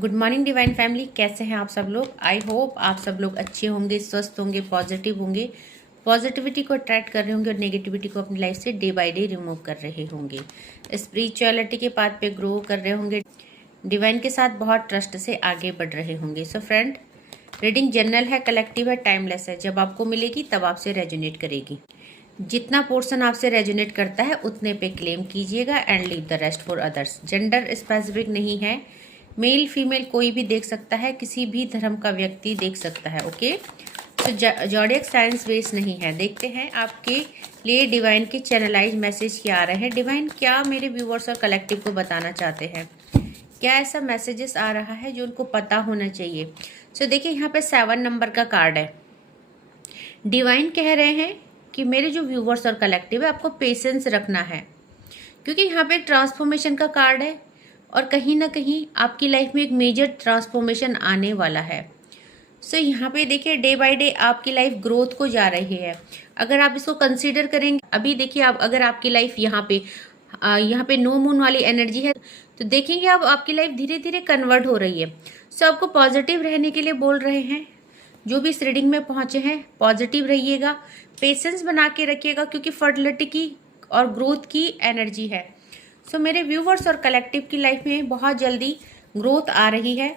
Good morning divine family, कैसे हैं आप सब लोग। आई होप आप सब लोग अच्छे होंगे, स्वस्थ होंगे, पॉजिटिव होंगे, पॉजिटिविटी को अट्रैक्ट कर रहे होंगे और नेगेटिविटी को अपनी लाइफ से डे बाय डे रिमूव कर रहे होंगे, स्पिरिचुअलिटी के पाथ पे ग्रो कर रहे होंगे, डिवाइन के साथ बहुत ट्रस्ट से आगे बढ़ रहे होंगे। सो फ्रेंड, रीडिंग जनरल है, कलेक्टिव है, टाइमलेस है। जब आपको मिलेगी तब आपसे रेजोनेट करेगी। जितना पोर्शन आपसे रेजोनेट करता है उतने पे क्लेम कीजिएगा and leave the rest for others. Gender specific नहीं है, मेल फीमेल कोई भी देख सकता है, किसी भी धर्म का व्यक्ति देख सकता है। ओके, तो जॉडियक साइंस बेस नहीं है। देखते हैं आपके लिए डिवाइन के चैनलाइज मैसेज क्या आ रहे हैं। डिवाइन क्या मेरे व्यूअर्स और कलेक्टिव को बताना चाहते हैं, क्या ऐसा मैसेजेस आ रहा है जो उनको पता होना चाहिए। सो देखिए, यहाँ पे 7 नंबर का कार्ड है। डिवाइन कह रहे हैं कि मेरे जो व्यूअर्स और कलेक्टिव है, आपको पेशेंस रखना है, क्योंकि यहाँ पे एक ट्रांसफॉर्मेशन का कार्ड है और कहीं ना कहीं आपकी लाइफ में एक मेजर ट्रांसफॉर्मेशन आने वाला है। सो यहाँ पे देखिए, डे बाय डे आपकी लाइफ ग्रोथ को जा रही है। अगर आप इसको कंसीडर करेंगे, अभी देखिए, आप अगर आपकी लाइफ यहाँ पे नो मून वाली एनर्जी है, तो देखेंगे आप आपकी लाइफ धीरे धीरे कन्वर्ट हो रही है। सो आपको पॉजिटिव रहने के लिए बोल रहे हैं। जो भी इस रीडिंग में पहुंचे हैं, पॉजिटिव रहिएगा, पेशेंस बना के रखिएगा, क्योंकि फर्टिलिटी की और ग्रोथ की एनर्जी है। सो मेरे व्यूवर्स और कलेक्टिव की लाइफ में बहुत जल्दी ग्रोथ आ रही है।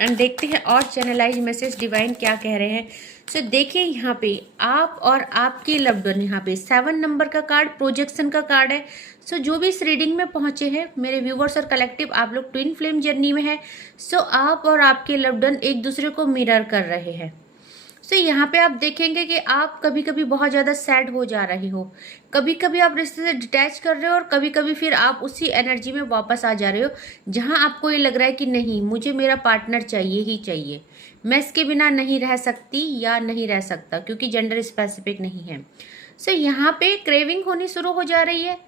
एंड देखते हैं और चैनलाइज मैसेज डिवाइन क्या कह रहे हैं। सो देखिए, यहाँ पे आप और आपके लव्ड वन, यहाँ पे 7 नंबर का कार्ड प्रोजेक्शन का कार्ड है। सो जो भी इस रीडिंग में पहुंचे हैं मेरे व्यूवर्स और कलेक्टिव, आप लोग ट्विन फ्लेम जर्नी में है। सो आप और आपके लव्ड वन एक दूसरे को मिरर कर रहे हैं। सो यहाँ पे आप देखेंगे कि आप कभी कभी बहुत ज़्यादा सैड हो जा रहे हो, कभी कभी आप रिश्ते से डिटैच कर रहे हो, और कभी कभी फिर आप उसी एनर्जी में वापस आ जा रहे हो जहाँ आपको ये लग रहा है कि नहीं, मुझे मेरा पार्टनर चाहिए ही चाहिए, मैं इसके बिना नहीं रह सकती या नहीं रह सकता, क्योंकि जेंडर स्पेसिफिक नहीं है। सो यहाँ पे क्रेविंग होनी शुरू हो जा रही है।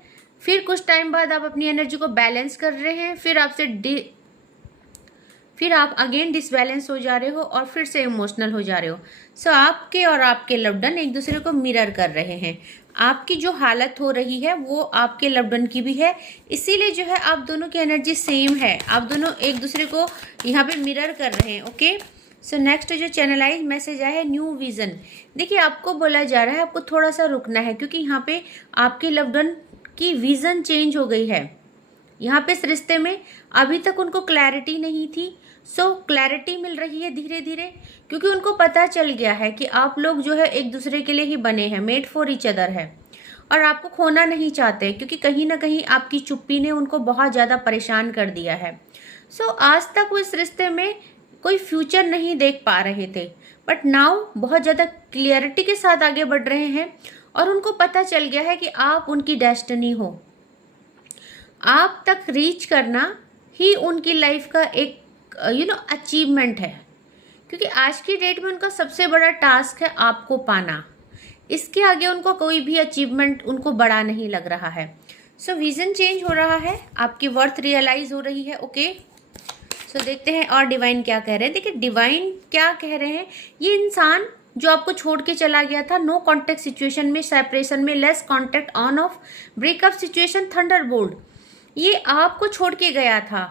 फिर कुछ टाइम बाद आप अपनी एनर्जी को बैलेंस कर रहे हैं, फिर आप अगेन डिसबैलेंस हो जा रहे हो और फिर से इमोशनल हो जा रहे हो। सो आपके और आपके लव्ड वन एक दूसरे को मिरर कर रहे हैं। आपकी जो हालत हो रही है वो आपके लव्ड वन की भी है, इसीलिए जो है आप दोनों की एनर्जी सेम है, आप दोनों एक दूसरे को यहाँ पे मिरर कर रहे हैं। ओके, सो नेक्स्ट जो चैनलाइज मैसेज आया है, न्यू विजन। देखिए, आपको बोला जा रहा है आपको थोड़ा सा रुकना है, क्योंकि यहाँ पे आपके लव्ड वन की विजन चेंज हो गई है। यहाँ पे इस रिश्ते में अभी तक उनको क्लैरिटी नहीं थी। सो क्लैरिटी मिल रही है धीरे धीरे, क्योंकि उनको पता चल गया है कि आप लोग जो है एक दूसरे के लिए ही बने हैं, मेड फॉर ईच अदर है, और आपको खोना नहीं चाहते, क्योंकि कहीं ना कहीं आपकी चुप्पी ने उनको बहुत ज़्यादा परेशान कर दिया है। सो आज तक वो इस रिश्ते में कोई फ्यूचर नहीं देख पा रहे थे, बट नाउ बहुत ज़्यादा क्लियरिटी के साथ आगे बढ़ रहे हैं, और उनको पता चल गया है कि आप उनकी डेस्टिनी हो। आप तक रीच करना ही उनकी लाइफ का एक अचीवमेंट है, क्योंकि आज की डेट में उनका सबसे बड़ा टास्क है आपको पाना। इसके आगे उनको कोई भी अचीवमेंट उनको बड़ा नहीं लग रहा है। सो विजन चेंज हो रहा है, आपकी वर्थ रियलाइज हो रही है। ओके, सो देखते हैं और डिवाइन क्या कह रहे हैं। देखिए, डिवाइन क्या कह रहे हैं, ये इंसान जो आपको छोड़ के चला गया था, नो कॉन्टेक्ट सिचुएशन में, सेपरेशन में, less contact, on off, breakup situation, Thunderbolt, ये आपको छोड़ के गया था।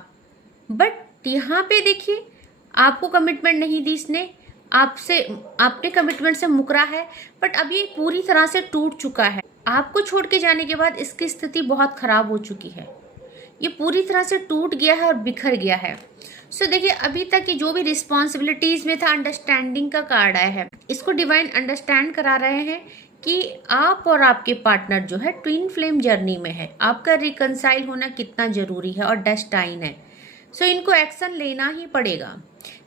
बट यहाँ पे देखिए, आपको कमिटमेंट नहीं दी इसने, आपने कमिटमेंट से मुकरा है, बट अब ये पूरी तरह से टूट चुका है। आपको छोड़ के जाने के बाद इसकी स्थिति बहुत खराब हो चुकी है, ये पूरी तरह से टूट गया है और बिखर गया है। सो देखिए, अभी तक की जो भी रिस्पॉन्सिबिलिटीज में था, अंडरस्टैंडिंग का कार्ड आया है, इसको डिवाइन अंडरस्टैंड करा रहे हैं कि आप और आपके पार्टनर जो है ट्विन फ्लेम जर्नी में है, आपका रिकंसाइल होना कितना जरूरी है और डेस्टाइन है। सो इनको एक्शन लेना ही पड़ेगा।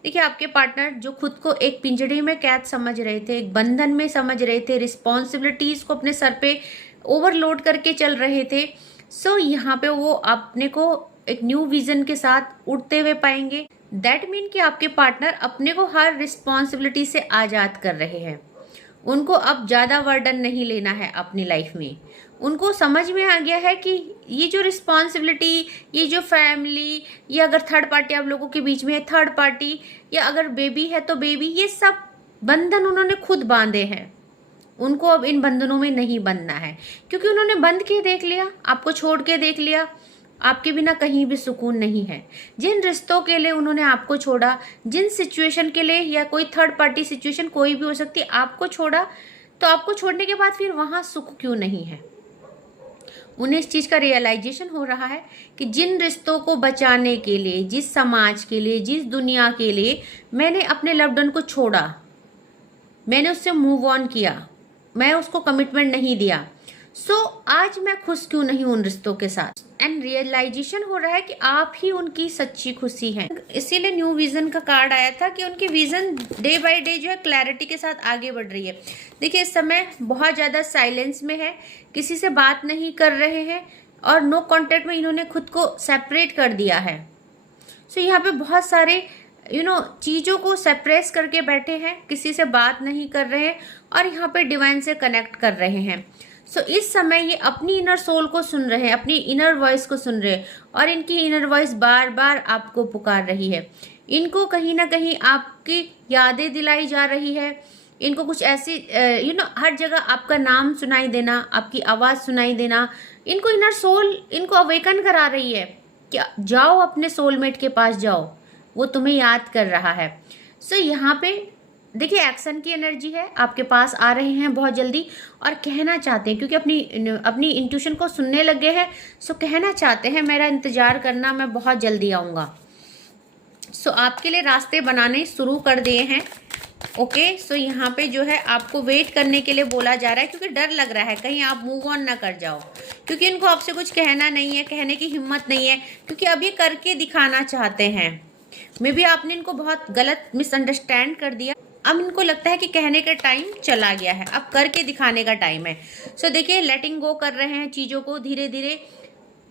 देखिए, आपके पार्टनर जो खुद को एक पिंजड़े में कैद समझ रहे थे, एक बंधन में समझ रहे थे, रिस्पॉन्सिबिलिटीज को अपने सर पे ओवरलोड करके चल रहे थे। सो यहाँ पे वो अपने को एक न्यू विजन के साथ उड़ते हुए पाएंगे। दैट मीन कि आपके पार्टनर अपने को हर रिस्पॉन्सिबिलिटी से आजाद कर रहे हैं। उनको अब ज़्यादा वर्डन नहीं लेना है अपनी लाइफ में। उनको समझ में आ गया है कि ये जो रिस्पॉन्सिबिलिटी, ये जो फैमिली, या अगर थर्ड पार्टी आप लोगों के बीच में है, थर्ड पार्टी, या अगर बेबी है तो बेबी, ये सब बंधन उन्होंने खुद बांधे हैं। उनको अब इन बंधनों में नहीं बंधना है, क्योंकि उन्होंने बंध के देख लिया, आपको छोड़ के देख लिया, आपके बिना कहीं भी सुकून नहीं है। जिन रिश्तों के लिए उन्होंने आपको छोड़ा, जिन सिचुएशन के लिए, या कोई थर्ड पार्टी सिचुएशन कोई भी हो सकती है, आपको छोड़ा, तो आपको छोड़ने के बाद फिर वहाँ सुख क्यों नहीं है? उन्हें इस चीज़ का रियलाइजेशन हो रहा है कि जिन रिश्तों को बचाने के लिए, जिस समाज के लिए, जिस दुनिया के लिए मैंने अपने लव्ड वन को छोड़ा, मैंने उससे मूव ऑन किया, मैं उसको कमिटमेंट नहीं दिया, सो आज मैं खुश क्यों नहीं हूं उन रिश्तों के साथ। एंड रियलाइजेशन हो रहा है कि आप ही उनकी सच्ची खुशी हैं। इसीलिए न्यू विजन का कार्ड आया था कि उनकी विजन डे बाय डे जो है क्लैरिटी के साथ आगे बढ़ रही है। देखिए, इस समय बहुत ज़्यादा साइलेंस में है, किसी से बात नहीं कर रहे हैं और नो कॉन्टेक्ट में इन्होंने खुद को सेपरेट कर दिया है। सो यहाँ पे बहुत सारे चीज़ों को सेपरेट करके बैठे हैं, किसी से बात नहीं कर रहे हैं और यहाँ पे डिवाइन से कनेक्ट कर रहे हैं। सो इस समय ये अपनी इनर सोल को सुन रहे हैं, अपनी इनर वॉइस को सुन रहे हैं और इनकी इनर वॉइस बार बार आपको पुकार रही है। इनको कहीं ना कहीं आपकी यादें दिलाई जा रही है। इनको कुछ ऐसी हर जगह आपका नाम सुनाई देना, आपकी आवाज़ सुनाई देना, इनको इनर सोल इनको अवेकन करा रही है कि जाओ अपने सोलमेट के पास जाओ, वो तुम्हें याद कर रहा है। सो यहाँ पे देखिए, एक्शन की एनर्जी है, आपके पास आ रहे हैं बहुत जल्दी और कहना चाहते हैं, क्योंकि अपनी इंट्यूशन को सुनने लगे हैं। सो कहना चाहते हैं मेरा इंतज़ार करना, मैं बहुत जल्दी आऊँगा। सो आपके लिए रास्ते बनाने शुरू कर दिए हैं। ओके, सो यहाँ पे जो है आपको वेट करने के लिए बोला जा रहा है, क्योंकि डर लग रहा है कहीं आप मूव ऑन ना कर जाओ, क्योंकि इनको आपसे कुछ कहना नहीं है, कहने की हिम्मत नहीं है, क्योंकि अब ये करके दिखाना चाहते हैं। मे बी आपने इनको बहुत गलत मिसअंडरस्टैंड कर दिया। अब इनको लगता है कि कहने का टाइम चला गया है, अब करके दिखाने का टाइम है। सो देखिए, लेटिंग गो कर रहे हैं चीज़ों को धीरे धीरे।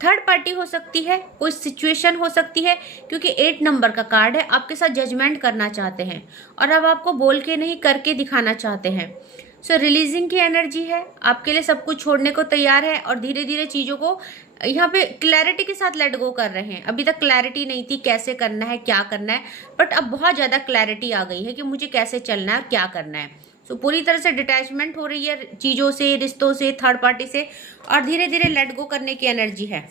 थर्ड पार्टी हो सकती है, कोई सिचुएशन हो सकती है, क्योंकि 8 नंबर का कार्ड है। आपके साथ जजमेंट करना चाहते हैं और अब आपको बोल के नहीं करके दिखाना चाहते हैं। सो रिलीजिंग की एनर्जी है, आपके लिए सब कुछ छोड़ने को तैयार है और धीरे धीरे चीज़ों को यहाँ पे क्लैरिटी के साथ लेट गो कर रहे हैं। अभी तक क्लैरिटी नहीं थी कैसे करना है, क्या करना है, बट अब बहुत ज़्यादा क्लैरिटी आ गई है कि मुझे कैसे चलना है और क्या करना है। सो पूरी तरह से डिटैचमेंट हो रही है चीज़ों से, रिश्तों से, थर्ड पार्टी से, और धीरे धीरे लेट गो करने की एनर्जी है।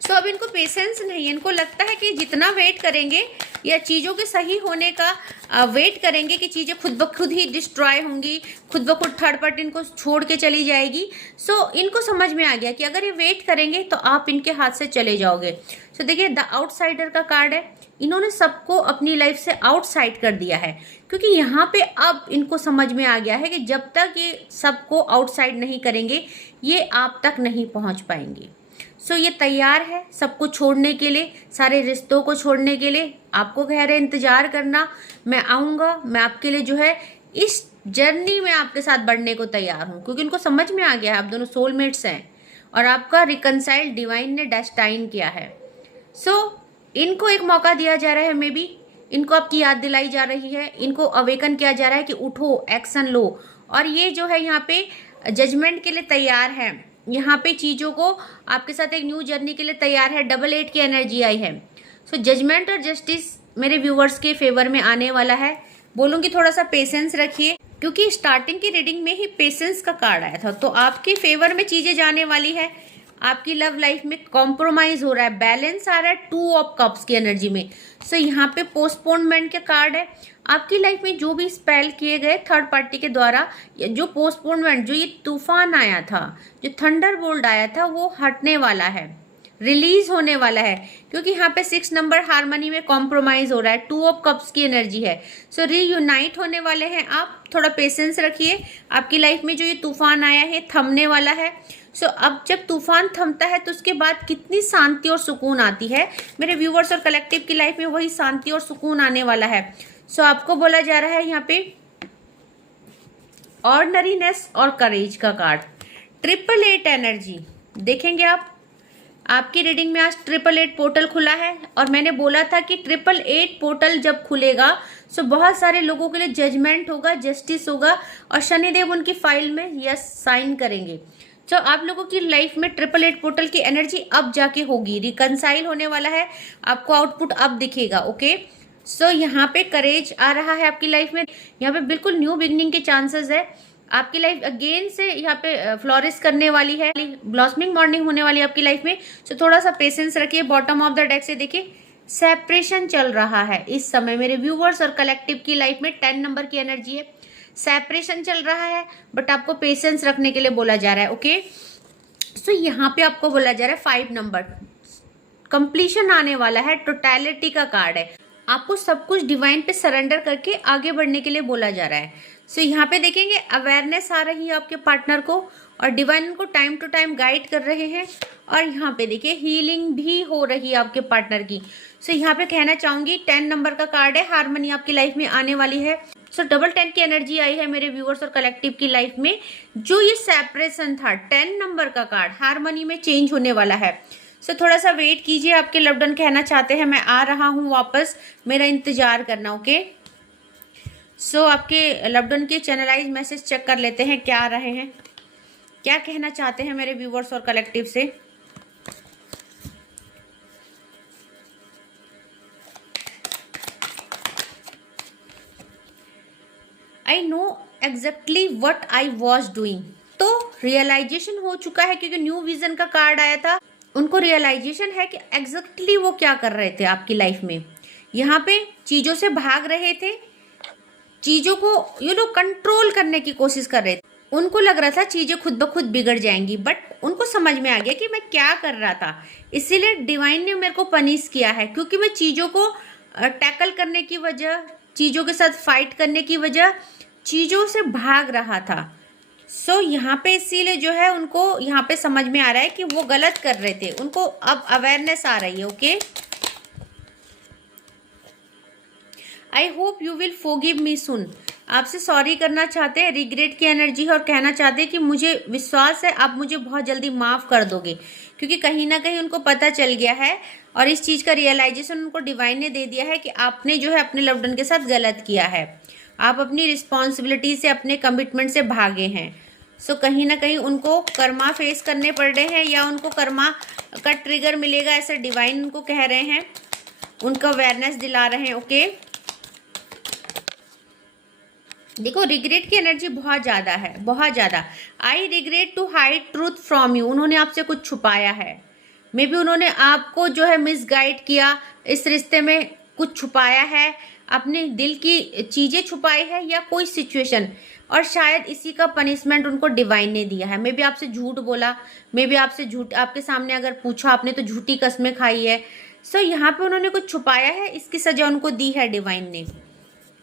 सो अब इनको पेशेंस नहीं है, इनको लगता है कि जितना वेट करेंगे या चीज़ों के सही होने का वेट करेंगे कि चीज़ें खुद ब खुद ही डिस्ट्रॉय होंगी, खुद ब खुद थर्ड पार्टी इनको छोड़ के चली जाएगी। सो इनको समझ में आ गया कि अगर ये वेट करेंगे तो आप इनके हाथ से चले जाओगे। सो देखिए, द आउटसाइडर का कार्ड है। इन्होंने सबको अपनी लाइफ से आउटसाइड कर दिया है, क्योंकि यहाँ पे अब इनको समझ में आ गया है कि जब तक ये सबको आउटसाइड नहीं करेंगे ये आप तक नहीं पहुँच पाएंगे। सो ये तैयार है सबको छोड़ने के लिए, सारे रिश्तों को छोड़ने के लिए। आपको कह रहे हैं इंतजार करना, मैं आऊँगा, मैं आपके लिए जो है इस जर्नी में आपके साथ बढ़ने को तैयार हूँ, क्योंकि इनको समझ में आ गया है आप दोनों सोलमेट्स हैं और आपका रिकनसाइल डिवाइन ने डेस्टाइन किया है। सो इनको एक मौका दिया जा रहा है, मे बी इनको आपकी याद दिलाई जा रही है, इनको अवेकन किया जा रहा है कि उठो, एक्शन लो, और ये जो है यहाँ पे जजमेंट के लिए तैयार है। यहाँ पे चीज़ों को आपके साथ एक न्यू जर्नी के लिए तैयार है। डबल 8 की एनर्जी आई है। सो जजमेंट और जस्टिस मेरे व्यूवर्स के फेवर में आने वाला है। बोलूँगी थोड़ा सा पेशेंस रखिए, क्योंकि स्टार्टिंग की रीडिंग में ही पेशेंस का कार्ड आया था, तो आपके फेवर में चीज़ें जाने वाली है। आपकी लव लाइफ में कॉम्प्रोमाइज़ हो रहा है, बैलेंस आ रहा है 2 ऑफ कप्स की एनर्जी में। सो यहाँ पे पोस्टपोनमेंट का कार्ड है। आपकी लाइफ में जो भी स्पेल किए गए थर्ड पार्टी के द्वारा, जो पोस्टपोनमेंट, जो ये तूफान आया था, जो थंडर बोल्ट आया था, वो हटने वाला है, रिलीज होने वाला है, क्योंकि यहाँ पे 6 नंबर हार्मनी में कॉम्प्रोमाइज हो रहा है। 2 ऑफ कप्स की एनर्जी है। सो रीयूनाइट होने वाले हैं आप। थोड़ा पेशेंस रखिए। आपकी लाइफ में जो ये तूफान आया है थमने वाला है। सो अब जब तूफान थमता है तो उसके बाद कितनी शांति और सुकून आती है। मेरे व्यूवर्स और कलेक्टिव की लाइफ में वही शांति और सुकून आने वाला है। सो आपको बोला जा रहा है यहाँ पे ऑर्डिनरीनेस और करेज का कार्ड, 888 एनर्जी देखेंगे आप। आपकी रीडिंग में आज 888 पोर्टल खुला है, और मैंने बोला था कि 888 पोर्टल जब खुलेगा सो बहुत सारे लोगों के लिए जजमेंट होगा, जस्टिस होगा, और शनिदेव उनकी फाइल में यस साइन करेंगे। तो आप लोगों की लाइफ में 888 पोर्टल की एनर्जी अब जाके होगी, रिकनसाइल होने वाला है, आपको आउटपुट अब दिखेगा। ओके, सो यहाँ पे करेज आ रहा है आपकी लाइफ में। यहाँ पे बिल्कुल न्यू बिगनिंग के चांसेस है। आपकी लाइफ अगेन से यहाँ पे फ्लोरिश करने वाली है, ब्लॉसमिंग मॉर्निंग होने वाली है आपकी लाइफ में। सो थोड़ा सा पेशेंस रखिए। बॉटम ऑफ द डेक से देखिए सेपरेशन चल रहा है इस समय मेरे व्यूवर्स और कलेक्टिव की लाइफ में। 10 नंबर की एनर्जी है, सेपरेशन चल रहा है, बट आपको पेशेंस रखने के लिए बोला जा रहा है। ओके, सो यहाँ पे आपको बोला जा रहा है 5 नंबर, कंप्लीशन आने वाला है, टोटलिटी का कार्ड है। आपको सब कुछ डिवाइन पे सरेंडर करके आगे बढ़ने के लिए बोला जा रहा है। सो यहाँ पे देखेंगे अवेयरनेस आ रही है आपके पार्टनर को, और डिवाइन उनको टाइम टू टाइम गाइड कर रहे हैं। और यहाँ पे देखिए हीलिंग भी हो रही है आपके पार्टनर की। सो यहाँ पे कहना चाहूंगी 10 नंबर का कार्ड है, हार्मनी आपकी लाइफ में आने वाली है। सो डबल 10 की एनर्जी आई है मेरे व्यूअर्स और कलेक्टिव की लाइफ में। जो ये सेपरेशन था, 10 नंबर का कार्ड हार्मनी में चेंज होने वाला है। सो थोड़ा सा वेट कीजिए, आपके लव्ड वन कहना चाहते हैं मैं आ रहा हूँ वापस, मेरा इंतजार करना। ओके, सो आपके लव्ड वन के चैनलाइज मैसेज चेक कर लेते हैं क्या आ रहे हैं, क्या कहना चाहते हैं मेरे व्यूवर्स और कलेक्टिव से। I know exactly what I was doing. तो रियलाइजेशन हो चुका है क्योंकि न्यू विजन का कार्ड आया था। उनको रियलाइजेशन है कि एग्जैक्टली वो क्या कर रहे थे आपकी लाइफ में। यहाँ पे चीजों से भाग रहे थे, चीजों को कंट्रोल करने की कोशिश कर रहे थे। उनको लग रहा था चीजें खुद ब खुद बिगड़ जाएंगी, बट उनको समझ में आ गया कि मैं क्या कर रहा था। इसीलिए डिवाइन ने मेरे को पनिश किया है, क्योंकि मैं चीजों को टैकल करने की वजह, चीजों के साथ फाइट करने की वजह, चीजों से भाग रहा था। सो यहाँ पे इसीलिए जो है उनको यहाँ पे समझ में आ रहा है कि वो गलत कर रहे थे, उनको अब अवेयरनेस आ रही है। Okay, I hope you will forgive me soon. आपसे सॉरी करना चाहते हैं, रिग्रेट की एनर्जी है, और कहना चाहते हैं कि मुझे विश्वास है आप मुझे बहुत जल्दी माफ कर दोगे, क्योंकि कहीं ना कहीं उनको पता चल गया है और इस चीज का रियलाइजेशन उनको डिवाइन ने दे दिया है कि आपने जो है अपने लव्ड वन के साथ गलत किया है, आप अपनी रिस्पॉन्सिबिलिटी से, अपने कमिटमेंट से भागे हैं। सो कहीं ना कहीं उनको कर्मा फेस करने पड़ रहे हैं, या उनको कर्मा का ट्रिगर मिलेगा, ऐसा डिवाइन उनको कह रहे हैं, उनका अवेयरनेस दिला रहे हैं। ओके, देखो रिग्रेट की एनर्जी बहुत ज़्यादा है, बहुत ज़्यादा। I regret to hide truth from you. उन्होंने आपसे कुछ छुपाया है, मे बी उन्होंने आपको जो है मिसगाइड किया, इस रिश्ते में कुछ छुपाया है, अपने दिल की चीज़ें छुपाई है, या कोई सिचुएशन, और शायद इसी का पनिशमेंट उनको डिवाइन ने दिया है। मे बी आपसे झूठ बोला, मे बी आपसे झूठ, आपके सामने अगर पूछा आपने तो झूठी कस्में खाई है। सो यहाँ पे उन्होंने कुछ छुपाया है, इसकी सजा उनको दी है डिवाइन ने।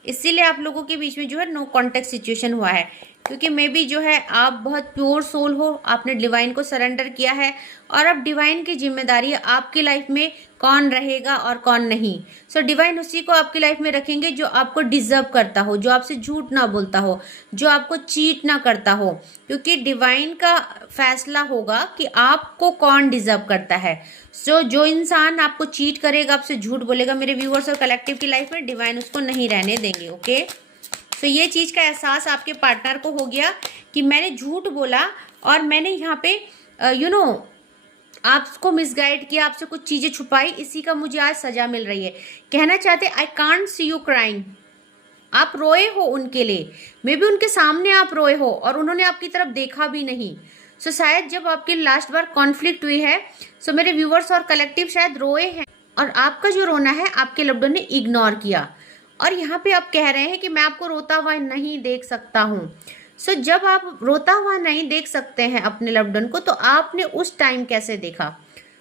इसीलिए आप लोगों के बीच में जो है नो कॉन्टेक्ट सिचुएशन हुआ है, क्योंकि मे बी जो है आप बहुत प्योर सोल हो, आपने डिवाइन को सरेंडर किया है, और अब डिवाइन की जिम्मेदारी है आपकी लाइफ में कौन रहेगा और कौन नहीं। सो डिवाइन उसी को आपकी लाइफ में रखेंगे जो आपको डिजर्व करता हो, जो आपसे झूठ ना बोलता हो, जो आपको चीट ना करता हो, क्योंकि डिवाइन का फैसला होगा कि आपको कौन डिजर्व करता है। सो जो इंसान आपको चीट करेगा, आपसे झूठ बोलेगा, मेरे व्यूअर्स और कलेक्टिव की लाइफ में डिवाइन उसको नहीं रहने देंगे। ओके, सो ये चीज़ का एहसास आपके पार्टनर को हो गया कि मैंने झूठ बोला और मैंने यहाँ पे आपको मिसगाइड किया, आपसे कुछ चीज़ें छुपाई, इसी का मुझे आज सजा मिल रही है। कहना चाहते I can't see you crying. आप रोए हो उनके लिए, मे बी उनके सामने आप रोए हो और उन्होंने आपकी तरफ देखा भी नहीं। सो शायद जब आपकी लास्ट बार कॉन्फ्लिक्ट हुई है, सो मेरे व्यूवर्स और कलेक्टिव शायद रोए हैं, और आपका जो रोना है आपके लव्ड वन ने इग्नोर किया, और यहाँ पे आप कह रहे हैं कि मैं आपको रोता हुआ नहीं देख सकता हूँ। सो जब आप रोता हुआ नहीं देख सकते हैं अपने लव्ड वन को, तो आपने उस टाइम कैसे देखा।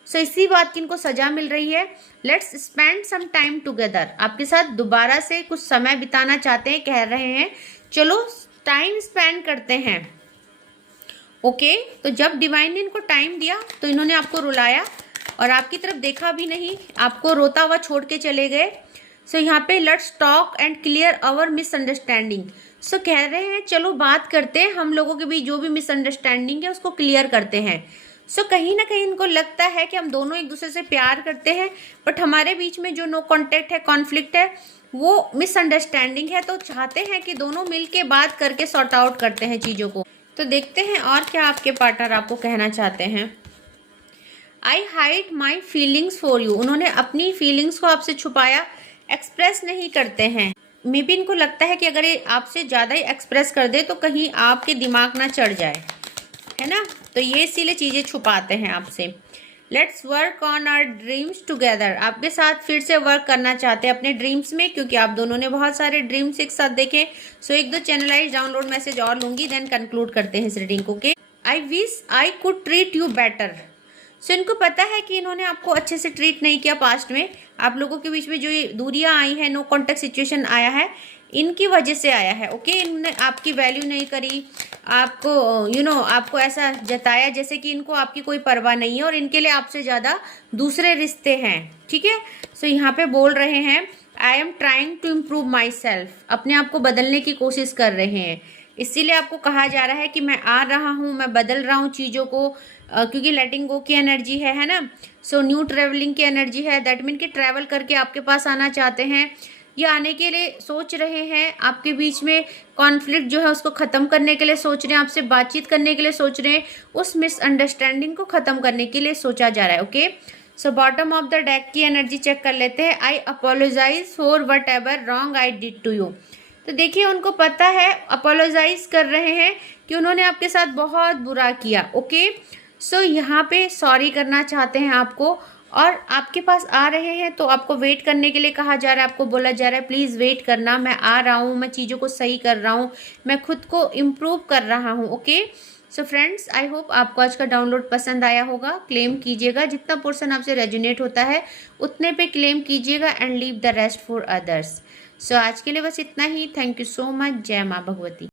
सो इसी बात की इनको सजा मिल रही है। Let's spend some time together. आपके साथ दोबारा से कुछ समय बिताना चाहते हैं, कह रहे हैं चलो टाइम स्पेंड करते हैं। ओके, तो जब डिवाइन ने इनको टाइम दिया तो इन्होंने आपको रुलाया और आपकी तरफ देखा भी नहीं, आपको रोता हुआ छोड़ के चले गए। सो यहाँ पे let's talk and clear our misunderstanding. So कह रहे हैं चलो बात करते हैं, हम लोगों के बीच जो भी मिसअंडरस्टैंडिंग है उसको क्लियर करते हैं। सो कहीं ना कहीं इनको लगता है कि हम दोनों एक दूसरे से प्यार करते हैं, बट हमारे बीच में जो नो कॉन्टेक्ट है, कॉन्फ्लिक्ट है, वो मिसअंडरस्टैंडिंग है। तो चाहते हैं कि दोनों मिल के बात करके सॉर्ट आउट करते हैं चीज़ों को। तो देखते हैं और क्या आपके पार्टनर आपको कहना चाहते हैं। आई hide my feelings for you. उन्होंने अपनी फीलिंग्स को आपसे छुपाया, एक्सप्रेस नहीं करते हैं। मे बी इनको लगता है कि अगर ये आपसे ज़्यादा ही एक्सप्रेस कर दे तो कहीं आपके दिमाग ना चढ़ जाए, है ना। तो ये इसीलिए चीज़ें छुपाते हैं आपसे। Let's work on our dreams together, आपके साथ फिर से वर्क करना चाहते हैं अपने ड्रीम्स में, क्योंकि आप दोनों ने बहुत सारे ड्रीम्स एक साथ देखे। सो एक दो चैनलाइज डाउनलोड मैसेज और लूंगी, देन कंक्लूड करते हैं इस रीडिंग को। I wish I could treat you better. So इनको पता है कि इन्होंने आपको अच्छे से ट्रीट नहीं किया पास्ट में। आप लोगों के बीच में जो ये दूरियां आई हैं, नो कॉन्टेक्ट सिचुएशन आया है, इनकी वजह से आया है। ओके, इन्होंने आपकी वैल्यू नहीं करी, आपको आपको ऐसा जताया जैसे कि इनको आपकी कोई परवाह नहीं है और इनके लिए आपसे ज़्यादा दूसरे रिश्ते हैं। ठीक है, सो यहाँ पे बोल रहे हैं I am trying to improve myself, अपने आप को बदलने की कोशिश कर रहे हैं। इसीलिए आपको कहा जा रहा है कि मैं आ रहा हूँ, मैं बदल रहा हूँ चीज़ों को, क्योंकि लेटिंग गो की एनर्जी है ना। सो न्यू ट्रेवलिंग की एनर्जी है, दैट मीन कि ट्रैवल करके आपके पास आना चाहते हैं, ये आने के लिए सोच रहे हैं। आपके बीच में कॉन्फ्लिक्ट जो है उसको ख़त्म करने के लिए सोच रहे हैं, आपसे बातचीत करने के लिए सोच रहे हैं, उस मिसअंडरस्टैंडिंग को ख़त्म करने के लिए सोचा जा रहा है। Okay, so bottom of the deck की एनर्जी चेक कर लेते हैं। I apologise for whatever wrong I did to you. तो देखिए उनको पता है, अपोलोजाइज कर रहे हैं कि उन्होंने आपके साथ बहुत बुरा किया। ओके, सो यहाँ पे सॉरी करना चाहते हैं आपको और आपके पास आ रहे हैं, तो आपको वेट करने के लिए कहा जा रहा है, आपको बोला जा रहा है प्लीज़ वेट करना, मैं आ रहा हूँ, मैं चीज़ों को सही कर रहा हूँ, मैं खुद को इम्प्रूव कर रहा हूँ। Okay, so friends, I hope आपको आज का डाउनलोड पसंद आया होगा। क्लेम कीजिएगा, जितना पोर्शन आपसे रेजोनेट होता है उतने पे क्लेम कीजिएगा and leave the rest for others. So आज के लिए बस इतना ही। Thank you so much. जय माँ भगवती।